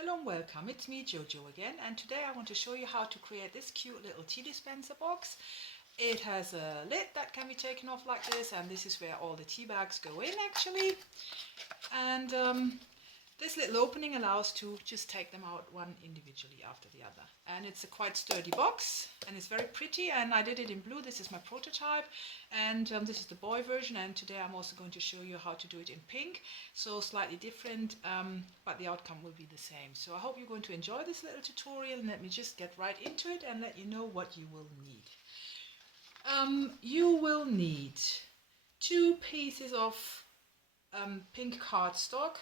Hello and welcome, it's me Jojo again, and today I want to show you how to create this cute little tea dispenser box. It has a lid that can be taken off like this, and this is where all the tea bags go in actually. And this little opening allows to just take them out one individually after the other. And it's a quite sturdy box, and it's very pretty, and I did it in blue. This is my prototype, and this is the boy version, and today I'm also going to show you how to do it in pink. So slightly different, but the outcome will be the same. So I hope you're going to enjoy this little tutorial, and let me just get right into it and let you know what you will need. You will need 2 pieces of pink cardstock.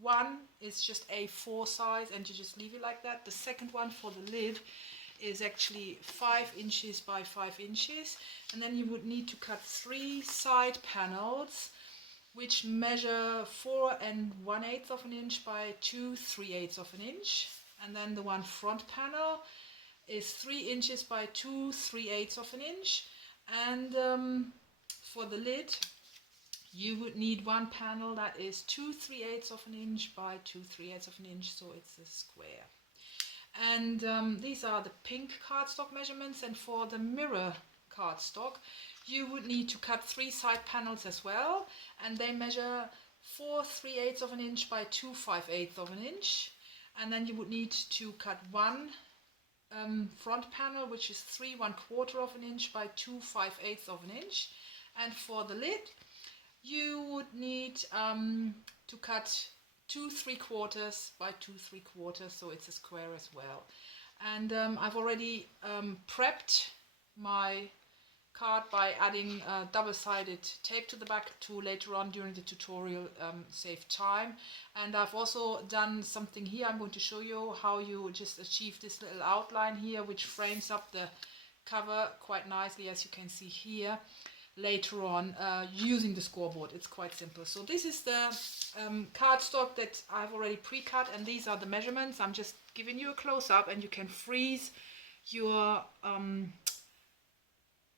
One is just A4 size and you just leave it like that. The second one for the lid is actually 5 inches by 5 inches, and then you would need to cut 3 side panels which measure 4 1/8 of an inch by 2 3/8 of an inch, and then the one front panel is 3 inches by 2 3/8 of an inch, and for the lid you would need one panel that is 2 3/8 of an inch by 2 3/8 of an inch, so it's a square. And these are the pink cardstock measurements, and for the mirror cardstock you would need to cut 3 side panels as well, and they measure 4 3/8 of an inch by 2 5/8 of an inch, and then you would need to cut one front panel which is 3 1/4 of an inch by 2 5/8 of an inch, and for the lid you would need to cut 2 3/4 by 2 3/4, so it's a square as well. And I've already prepped my card by adding double-sided tape to the back to later on during the tutorial save time. And I've also done something here. I'm going to show you how you just achieve this little outline here, which frames up the cover quite nicely, as you can see here later on, using the scoreboard. It's quite simple. So this is the cardstock that I've already pre-cut, and these are the measurements. I'm just giving you a close-up, and you can freeze your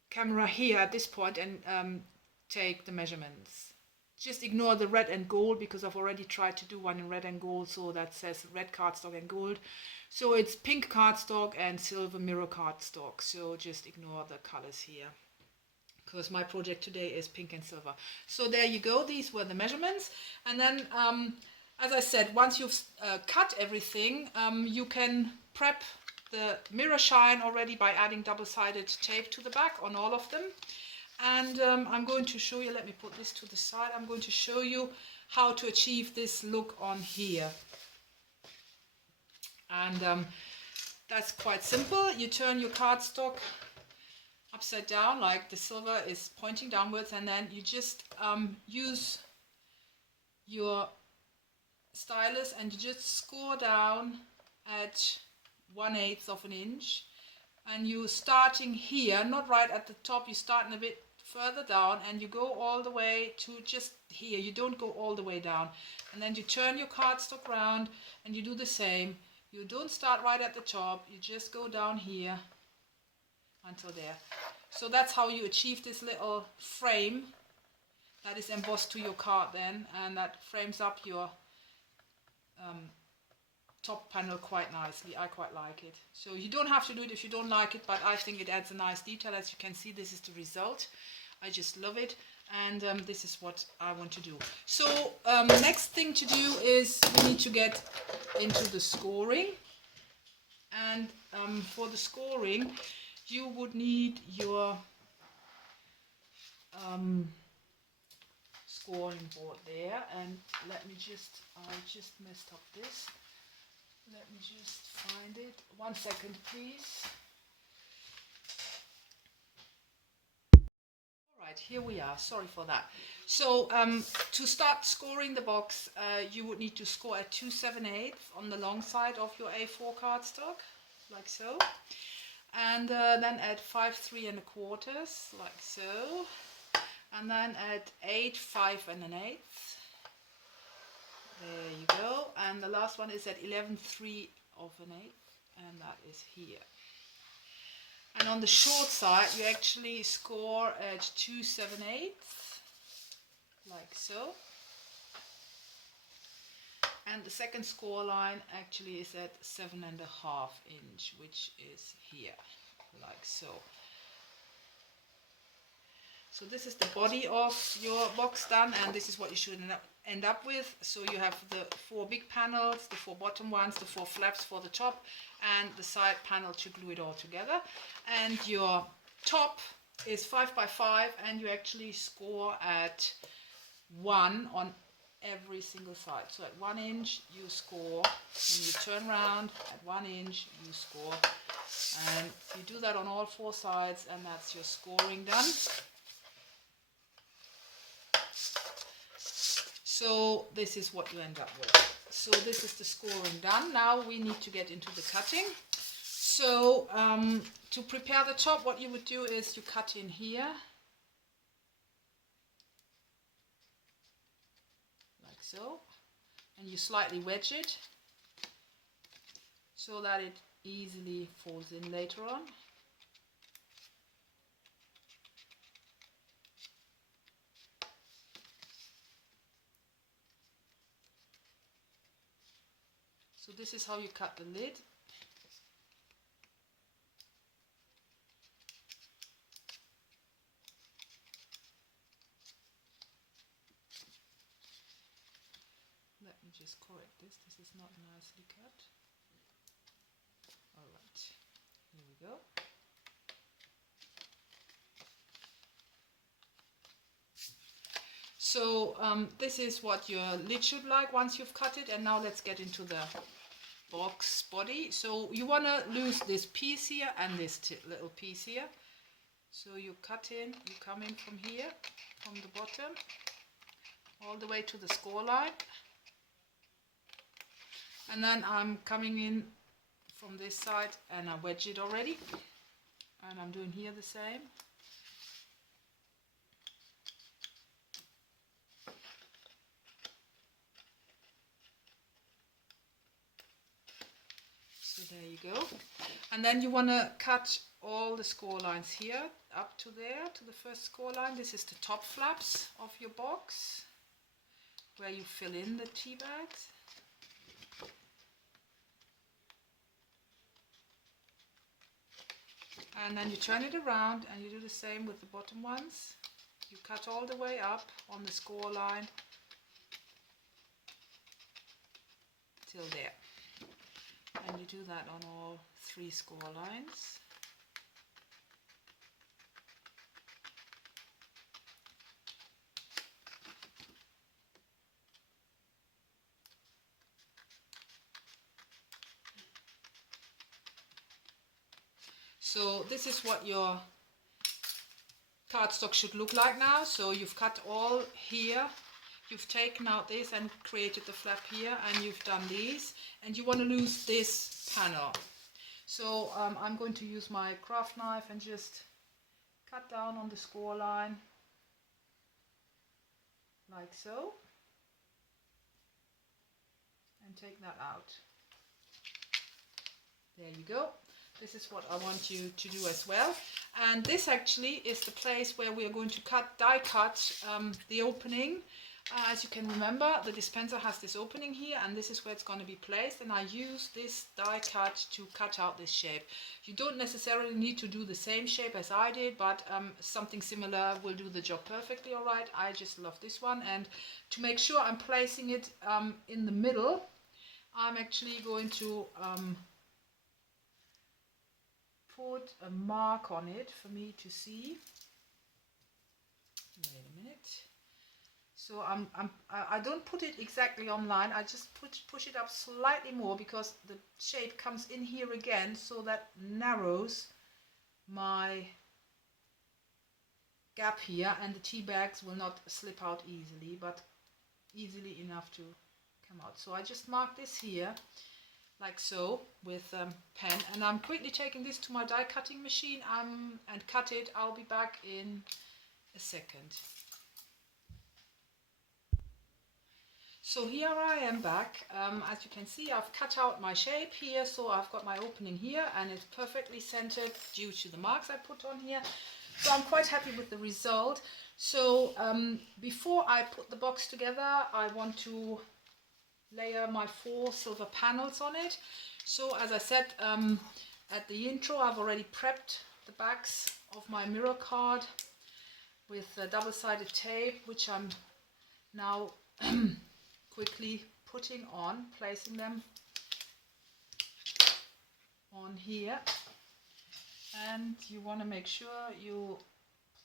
camera here at this point and take the measurements. Just ignore the red and gold because I've already tried to do one in red and gold, so that says red cardstock and gold. So it's pink cardstock and silver mirror cardstock, so just ignore the colors here, because my project today is pink and silver. So there you go, these were the measurements. And then as I said, once you've cut everything, you can prep the mirror shine already by adding double-sided tape to the back on all of them. And I'm going to show you, let me put this to the side, I'm going to show you how to achieve this look on here. And that's quite simple. You turn your cardstock upside down, like the silver is pointing downwards, and then you just use your stylus and you just score down at 1/8 of an inch, and you starting here, not right at the top, you starting a bit further down, and you go all the way to just here. You don't go all the way down, and then you turn your cardstock around and you do the same. You don't start right at the top, you just go down here until there. So that's how you achieve this little frame that is embossed to your card then, and that frames up your top panel quite nicely. I quite like it. So you don't have to do it if you don't like it, but I think it adds a nice detail. As you can see, this is the result. I just love it, and this is what I want to do. So next thing to do is we need to get into the scoring, and for the scoring you would need your scoring board there, and let me just, I just messed up this. Let me just find it. 1 second, please. Alright, here we are. Sorry for that. So to start scoring the box, you would need to score at 2 7/8 on the long side of your A4 cardstock, like so. And then at 5 3 1/4, like so. And then at 8 5 1/8. There you go. And the last one is at 11 3 1/8, and that is here. And on the short side you actually score at 2 7/8, like so. and the second score line actually is at 7.5 inch, which is here, like so. So this is the body of your box done, and this is what you should end up with. So you have the 4 big panels, the 4 bottom ones, the 4 flaps for the top, and the side panel to glue it all together. And your top is 5x5, and you actually score at 1 on every single side. So at 1 inch you score, when you turn around at 1 inch you score, and you do that on all 4 sides, and that's your scoring done. So this is what you end up with. So this is the scoring done. Now we need to get into the cutting. So to prepare the top, what you would do is you cut in here, like so, and you slightly wedge it so that it easily falls in later on. So this is how you cut the lid. Let me just correct this. This is not nicely cut. All right, here we go. So this is what your lid should like once you've cut it, and now let's get into the box body. So you want to lose this piece here and this little piece here. So you cut in, you come in from here, from the bottom, all the way to the score line. And then I'm coming in from this side and I wedge it already. And I'm doing here the same. So there you go. And then you want to cut all the score lines here up to there, to the first score line. This is the top flaps of your box, where you fill in the tea bags. And then you turn it around and you do the same with the bottom ones. You cut all the way up on the score line till there. And you do that on all 3 score lines. So this is what your cardstock should look like now. So you've cut all here. You've taken out this and created the flap here, and you've done these, and you want to lose this panel. So I'm going to use my craft knife and just cut down on the score line like so, and take that out. There you go. This is what I want you to do as well. And this actually is the place where we are going to die cut the opening. As you can remember, the dispenser has this opening here, and this is where it's going to be placed, and I use this die cut to cut out this shape. You don't necessarily need to do the same shape as I did, but something similar will do the job perfectly alright. I just love this one, and to make sure I'm placing it in the middle, I'm actually going to put a mark on it for me to see. Wait a minute. So I don't put it exactly on line, I just push it up slightly more, because the shape comes in here again, so that narrows my gap here, and the tea bags will not slip out easily, but easily enough to come out. So I just mark this here like so with pen, and I'm quickly taking this to my die cutting machine and cut it. I'll be back in a second. So here I am back. As you can see, I've cut out my shape here, so I've got my opening here, and it's perfectly centered due to the marks I put on here. So I'm quite happy with the result. So before I put the box together, I want to layer my 4 silver panels on it. So as I said at the intro, I've already prepped the backs of my mirror card with double-sided tape, which I'm now quickly putting on, placing them on here. And you want to make sure you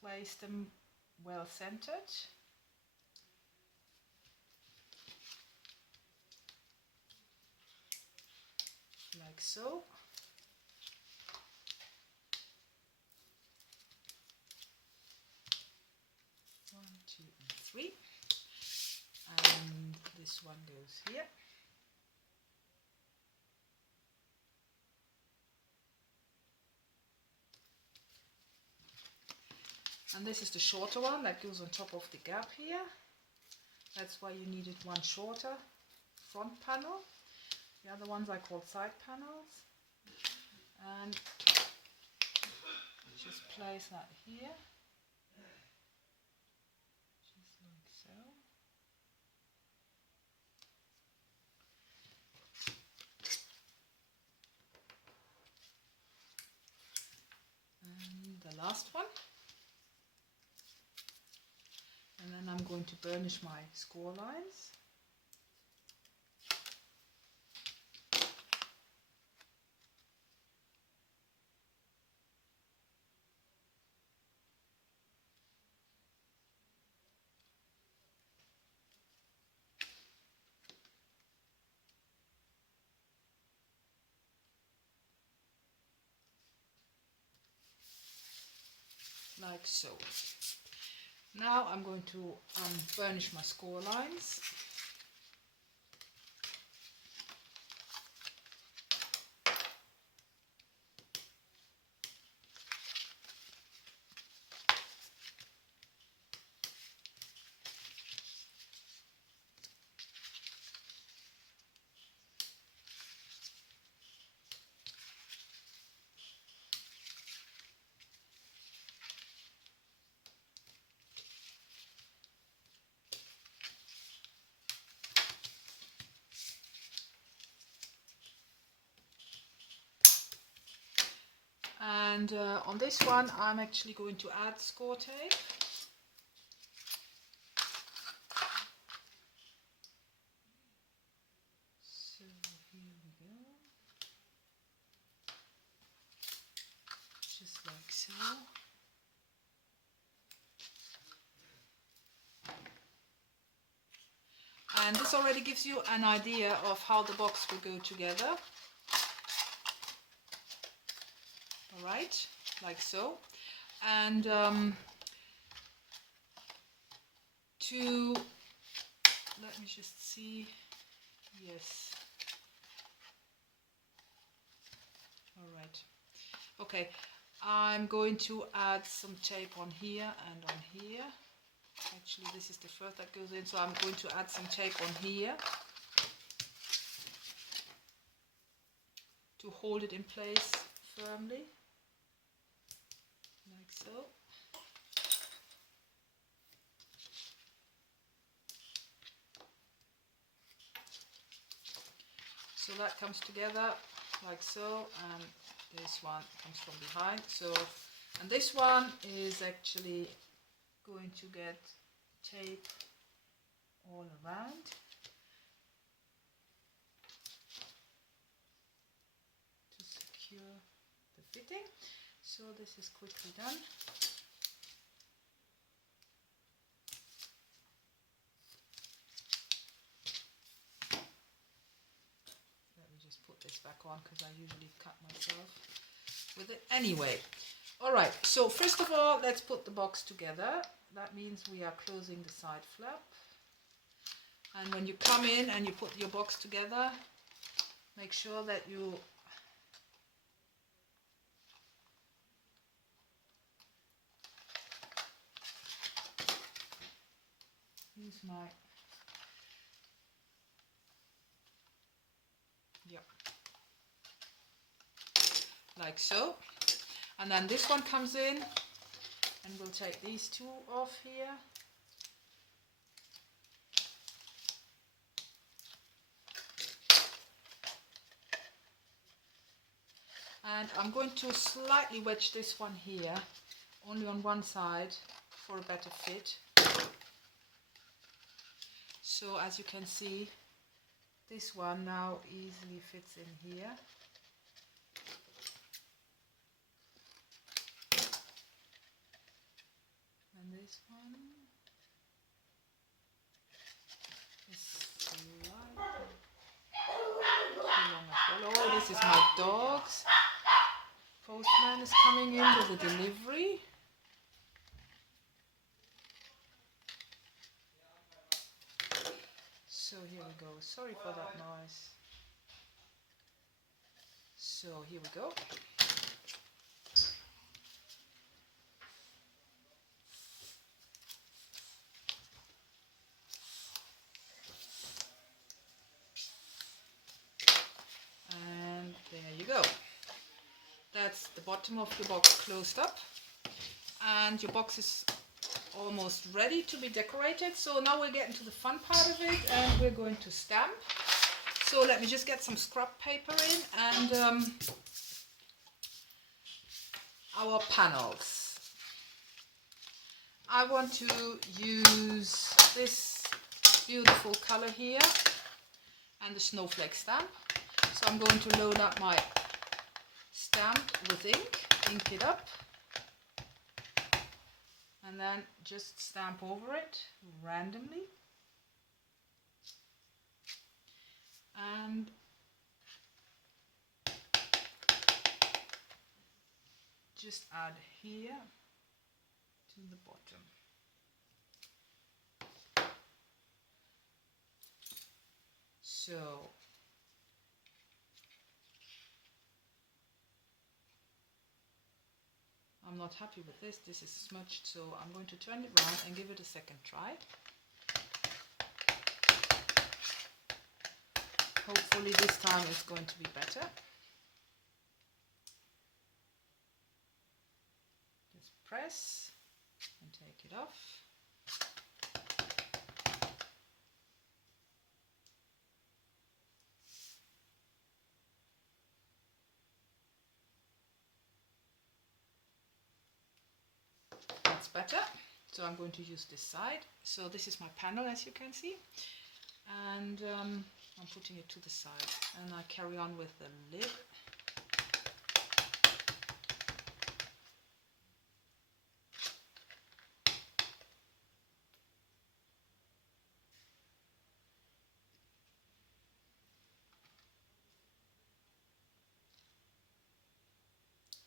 place them well centered. Like so. One, two, and 3. And this one goes here. And this is the shorter one that goes on top of the gap here. That's why you needed one shorter front panel. The other ones I call side panels. And just place that here. Just like so. And the last one. And then I'm going to burnish my score lines. Like so. Now I'm going to burnish my score lines. And on this one I'm actually going to add score tape. So here we go. Just like so. And this already gives you an idea of how the box will go together. Alright, like so. And let me just see, yes. Alright, okay, I'm going to add some tape on here and on here. Actually, this is the first that goes in, so I'm going to add some tape on here to hold it in place firmly, like so. So that comes together like so, and this one comes from behind. So, and this one is actually going to get tape all around. To secure the fitting. So this is quickly done. Let me just put this back on because I usually cut myself with it anyway. Alright, so first of all, let's put the box together. That means we are closing the side flap. And when you come in and you put your box together, make sure that you use my, like so. And then this one comes in, and we'll take these two off here. And I'm going to slightly wedge this one here, only on one side for a better fit. So as you can see, this one now easily fits in here. And this one is slightly too long as well. Oh, this is my dog's. Postman is coming in with a delivery. So here we go. Sorry for that noise. So here we go. And there you go. That's the bottom of your box closed up. And your box is almost ready to be decorated. So now we're getting to the fun part of it, and we're going to stamp. So let me just get some scrap paper in, and our panels. I want to use this beautiful color here and the snowflake stamp. So I'm going to load up my stamp with ink it up, and then just stamp over it randomly. And just add here to the bottom. So I'm not happy with this. This is smudged, so I'm going to turn it around and give it a second try. Hopefully this time it's going to be better. Just press and take it off. That's better. So I'm going to use this side. So this is my panel, as you can see. And I'm putting it to the side, and I carry on with the lid.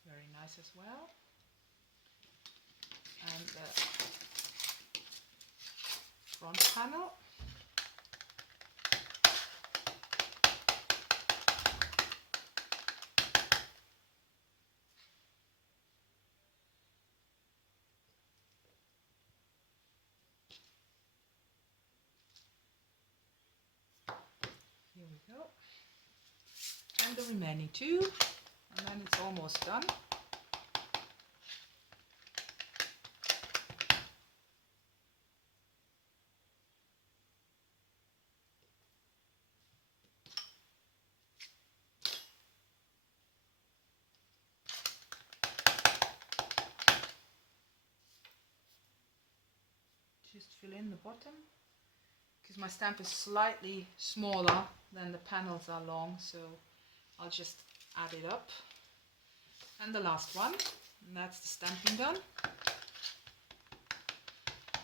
Very nice as well. And the front panel. Here we go. And the remaining two, and then it's almost done. Just fill in the bottom, because my stamp is slightly smaller than the panels are long, so I'll just add it up. And the last one, and that's the stamping done.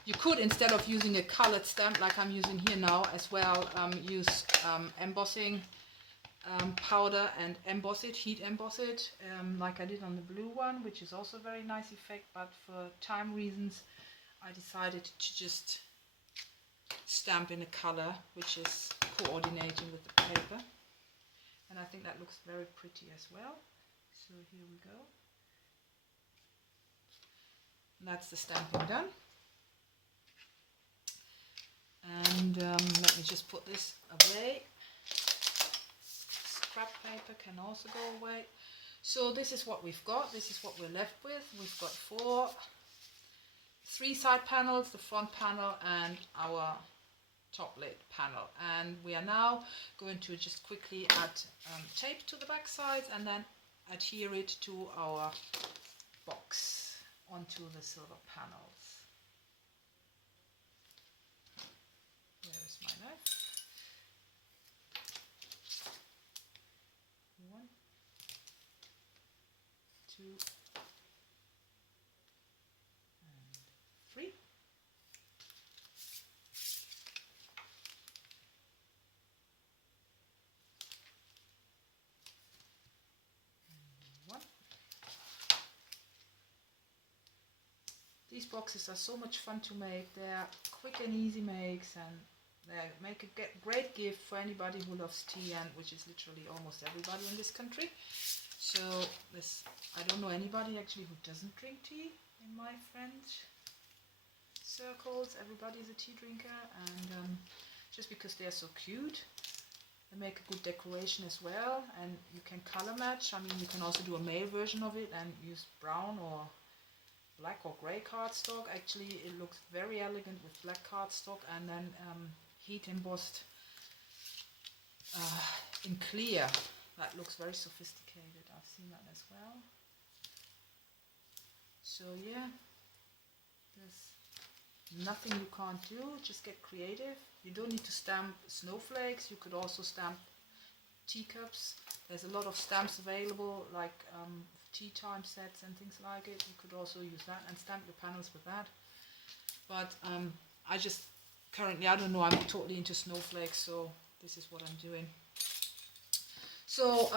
You could, instead of using a colored stamp like I'm using here now as well, use embossing powder and emboss it, heat emboss it, like I did on the blue one, which is also a very nice effect, but for time reasons I decided to just stamp in a color which is coordinating with the paper, and I think that looks very pretty as well. So here we go. And that's the stamping done. And let me just put this away. Scrap paper can also go away. So this is what we've got. This is what we're left with. We've got three side panels, the front panel and our top lid panel. And we are now going to just quickly add tape to the back sides, and then adhere it to our box onto the silver panels. Where is my knife? 1, 2, and 3. These boxes are so much fun to make. They're quick and easy makes, and they make a great gift for anybody who loves tea, and which is literally almost everybody in this country. So I don't know anybody actually who doesn't drink tea in my friend circles. Everybody is a tea drinker, and just because they're so cute, they make a good decoration as well. And you can color match. I mean, you can also do a male version of it and use brown or black or grey cardstock. Actually, it looks very elegant with black cardstock, and then heat embossed in clear. That looks very sophisticated. I've seen that as well. So yeah, there's nothing you can't do. Just get creative. You don't need to stamp snowflakes. You could also stamp teacups. There's a lot of stamps available, like tea time sets and things like it. You could also use that and stamp your panels with that. But I just currently, I don't know, I'm totally into snowflakes, so this is what I'm doing. So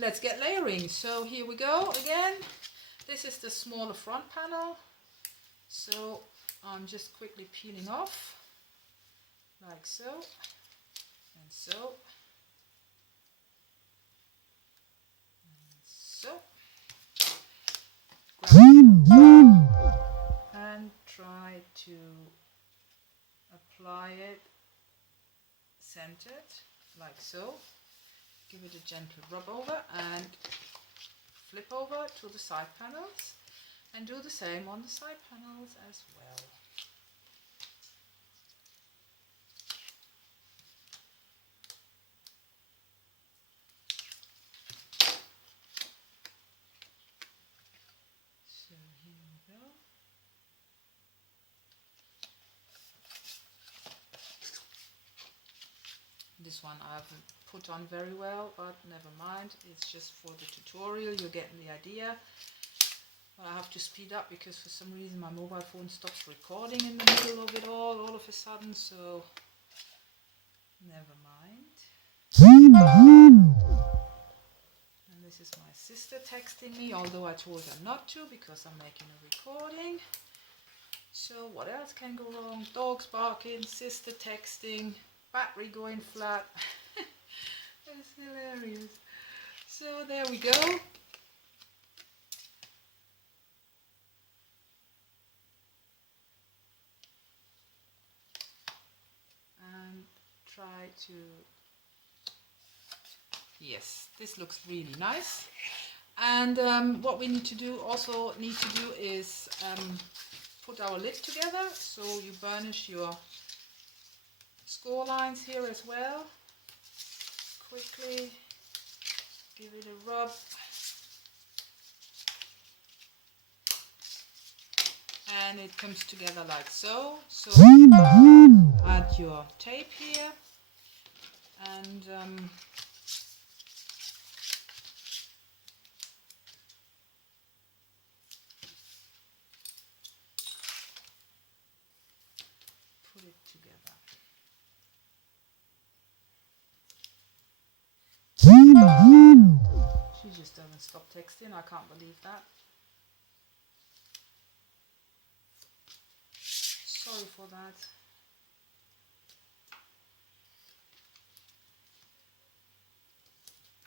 let's get layering. So here we go again. This is the smaller front panel. So I'm just quickly peeling off, like so, and so, and so. And try to apply it centered, like so. Give it a gentle rub over and flip over to the side panels, and do the same on the side panels as well. So here we go. This one I haven't put on very well, but never mind. It's just for the tutorial. You're getting the idea. But I have to speed up because for some reason my mobile phone stops recording in the middle of it all of a sudden. So never mind. And this is my sister texting me, although I told her not to because I'm making a recording. So what else can go wrong? Dogs barking, sister texting, battery going flat. It's hilarious. So there we go. And try to, yes, this looks really nice. And what we need to do is put our lid together. So you burnish your score lines here as well. Quickly give it a rub. And it comes together like so. So add your tape here, and put it together. She just doesn't stop texting. I can't believe that. Sorry for that.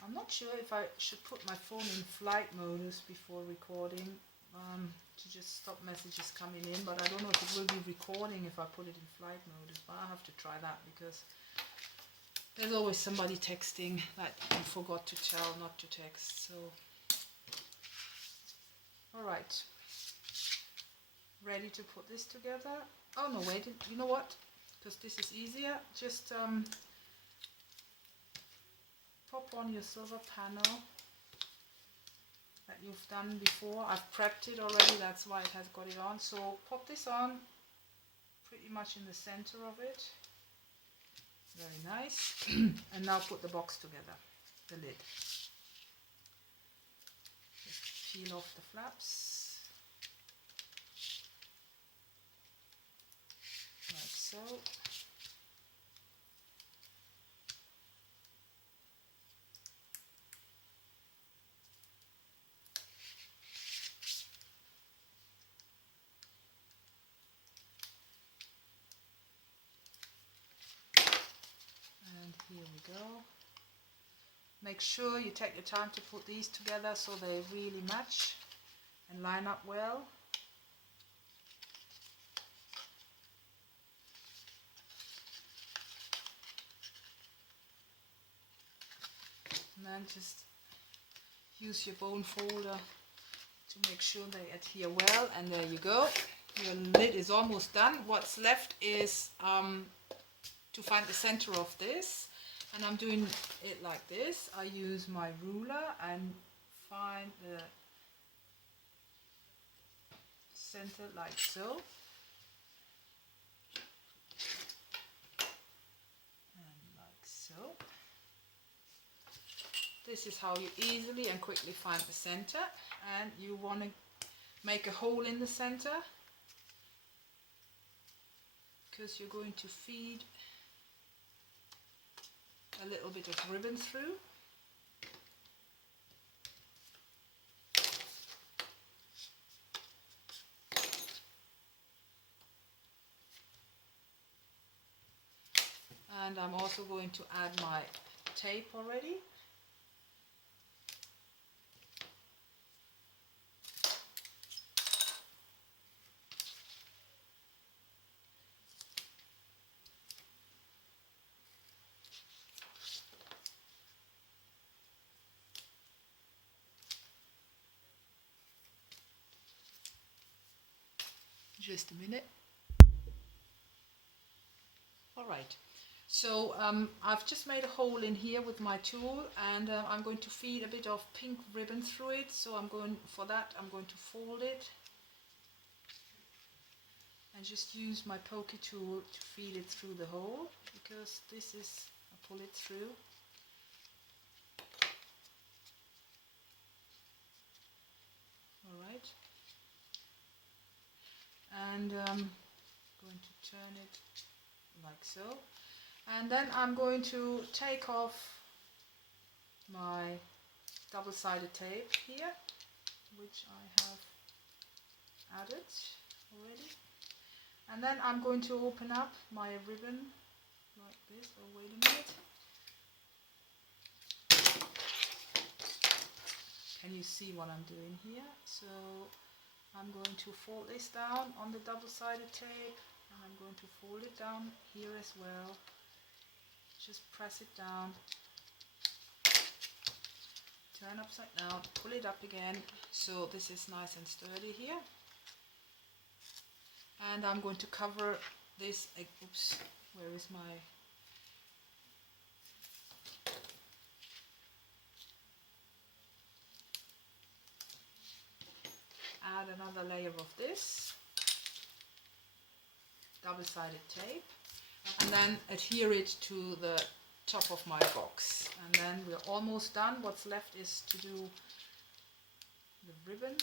I'm not sure if I should put my phone in flight modus before recording to just stop messages coming in, but I don't know if it will be recording if I put it in flight modus, but I'll have to try that because there's always somebody texting that you forgot to tell not to text. So alright, ready to put this together. Oh no, wait, you know what, because this is easier, just pop on your silver panel that you've done before. I've prepped it already, that's why it has got it on. So pop this on pretty much in the center of it. Very nice. And now put the box together, the lid. Just peel off the flaps, like so. And here we go. Make sure you take your time to put these together so they really match and line up well. And then just use your bone folder to make sure they adhere well, and there you go. Your lid is almost done. What's left is to find the center of this, and I'm doing it like this. I use my ruler and find the center like so. And like so. This is how you easily and quickly find the center, and you want to make a hole in the center because you're going to feed a little bit of ribbon through. And I'm also going to add my tape already. Just a minute. Alright, so I've just made a hole in here with my tool, and I'm going to feed a bit of pink ribbon through it. So I'm going to fold it and just use my pokey tool to feed it through the hole, because this is, I pull it through. Alright. And going to turn it like so, and then I'm going to take off my double-sided tape here, which I have added already, and then I'm going to open up my ribbon like this. Oh, wait a minute, can you see what I'm doing here? So I'm going to fold this down on the double-sided tape, and I'm going to fold it down here as well. Just press it down, turn upside down, pull it up again, so this is nice and sturdy here. And I'm going to cover this, oops, where is my, add another layer of this double-sided tape, and then adhere it to the top of my box. And then we're almost done. What's left is to do the ribbon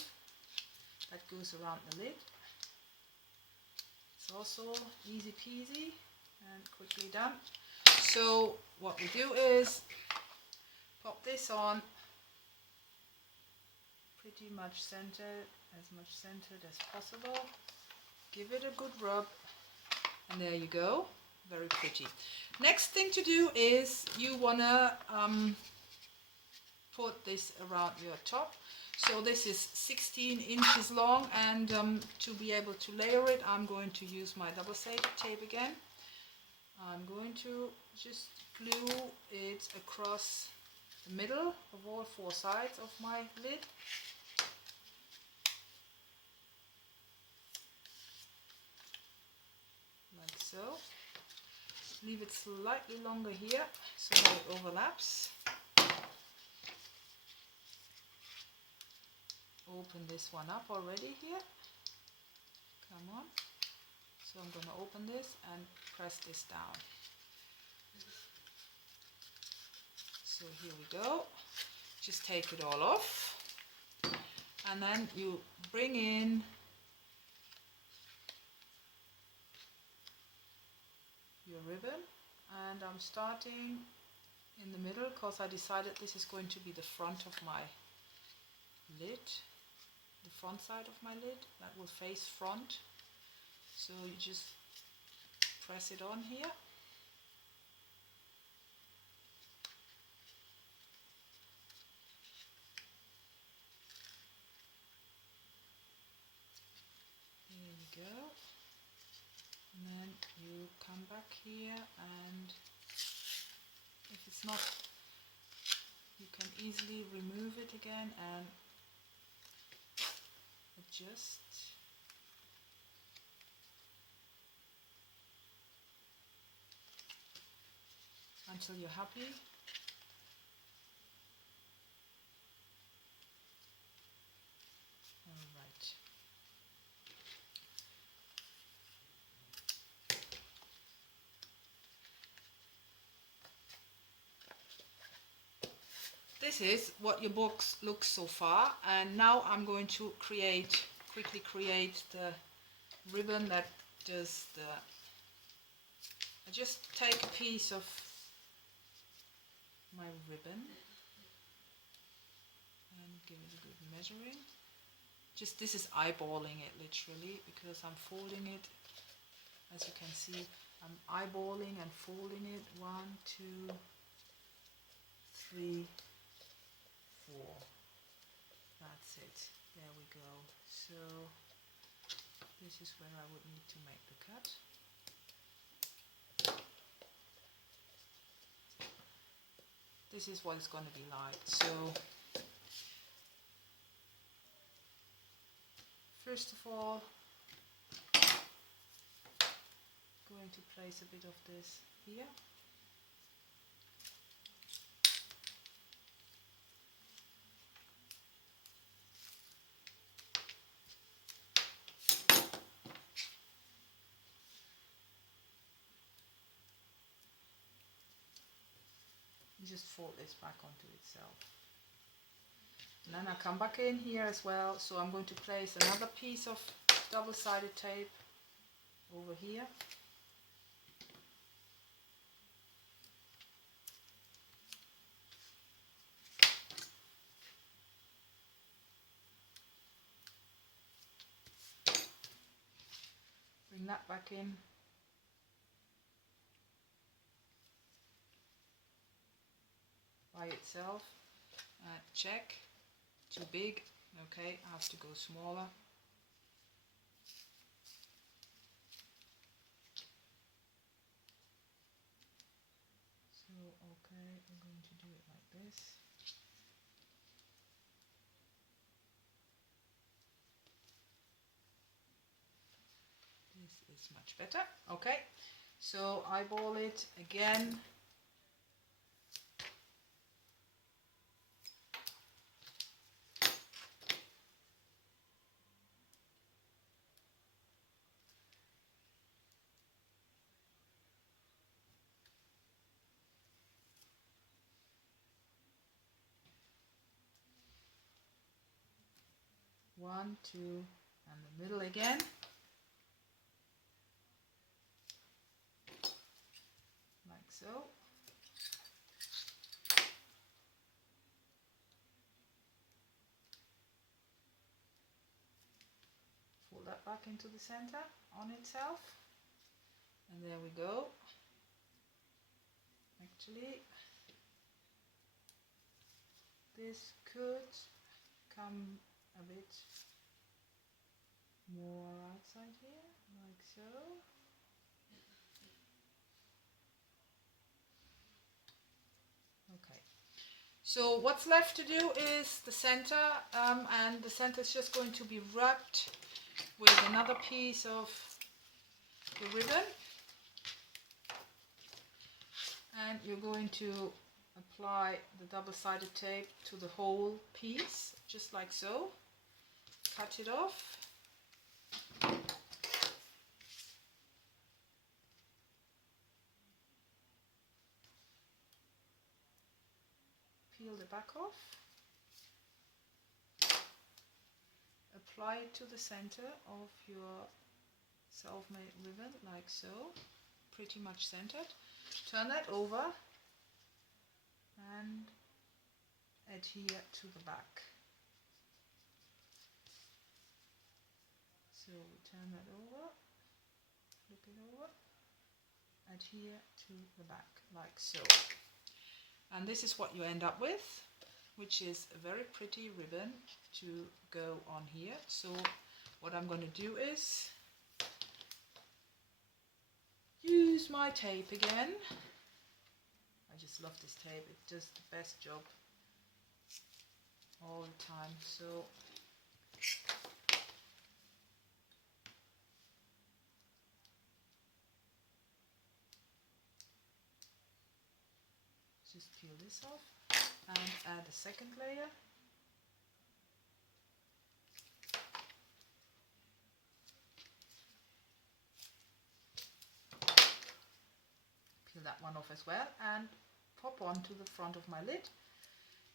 that goes around the lid. It's also easy peasy and quickly done. So what we do is pop this on pretty much centered, as much centered as possible. Give it a good rub, and there you go. Very pretty. Next thing to do is you want to put this around your top. So this is 16 inches long, and to be able to layer it, I'm going to use my double-sided tape again. I'm going to just glue it across the middle of all four sides of my lid. Like so. Leave it slightly longer here so that it overlaps. open this one up already here. Come on. So I'm going to open this and press this down. So here we go. Just take it all off. And then you bring in your ribbon. And I'm starting in the middle because I decided this is going to be the front of my lid. The front side of my lid. That will face front. So you just press it on here. There you go. And then you come back here, and if it's not, you can easily remove it again and adjust. Until you're happy. Alright. This is what your box looks so far, and now I'm going to quickly create the ribbon that does the... I just take a piece of my ribbon and give it a good measuring. Just this is eyeballing it literally, because I'm folding it. As you can see, I'm eyeballing and folding it. 1, 2, 3, 4. That's it. There we go. So this is where I would need to make the cut. This is what it's going to be like. So first of all, going to place a bit of this here. Just fold this back onto itself. And then I come back in here as well, so I'm going to place another piece of double-sided tape over here. Bring that back in. By itself. Check. Too big. Okay, I have to go smaller. So, okay, I'm going to do it like this. This is much better. Okay, so eyeball it again. One, two, and the middle again. Like so. Fold that back into the center on itself. And there we go. Actually, this could come a bit more outside here, like so. Okay, so what's left to do is the center, and the center is just going to be wrapped with another piece of the ribbon, and you're going to apply the double-sided tape to the whole piece, just like so. cut it off. Peel the back off. Apply it to the center of your self-made ribbon like so, pretty much centered. Turn that over and adhere to the back. So we turn that over, flip it over, adhere to the back like so. And this is what you end up with, which is a very pretty ribbon to go on here. So what I'm going to do is use my tape again. I just love this tape, it does the best job all the time. So just peel this off and add a second layer. Peel that one off as well and pop onto the front of my lid.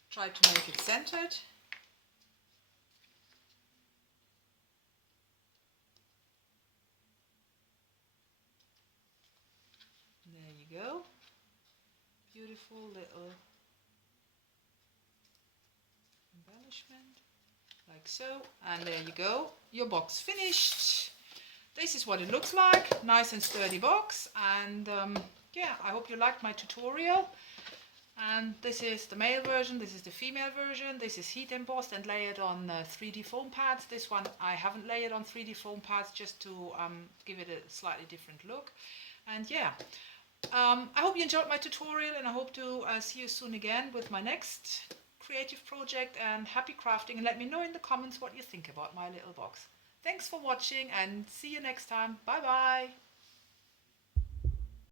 Try to make it centered. There you go. Beautiful little embellishment like so, and there you go, your box finished. This is what it looks like, nice and sturdy box. And yeah, I hope you liked my tutorial. And this is the male version, this is the female version. This is heat embossed and layered on 3D foam pads. This one I haven't layered on 3D foam pads, just to give it a slightly different look. And yeah, I hope you enjoyed my tutorial, and I hope to see you soon again with my next creative project. And happy crafting, and let me know in the comments what you think about my little box. Thanks for watching and see you next time. Bye bye.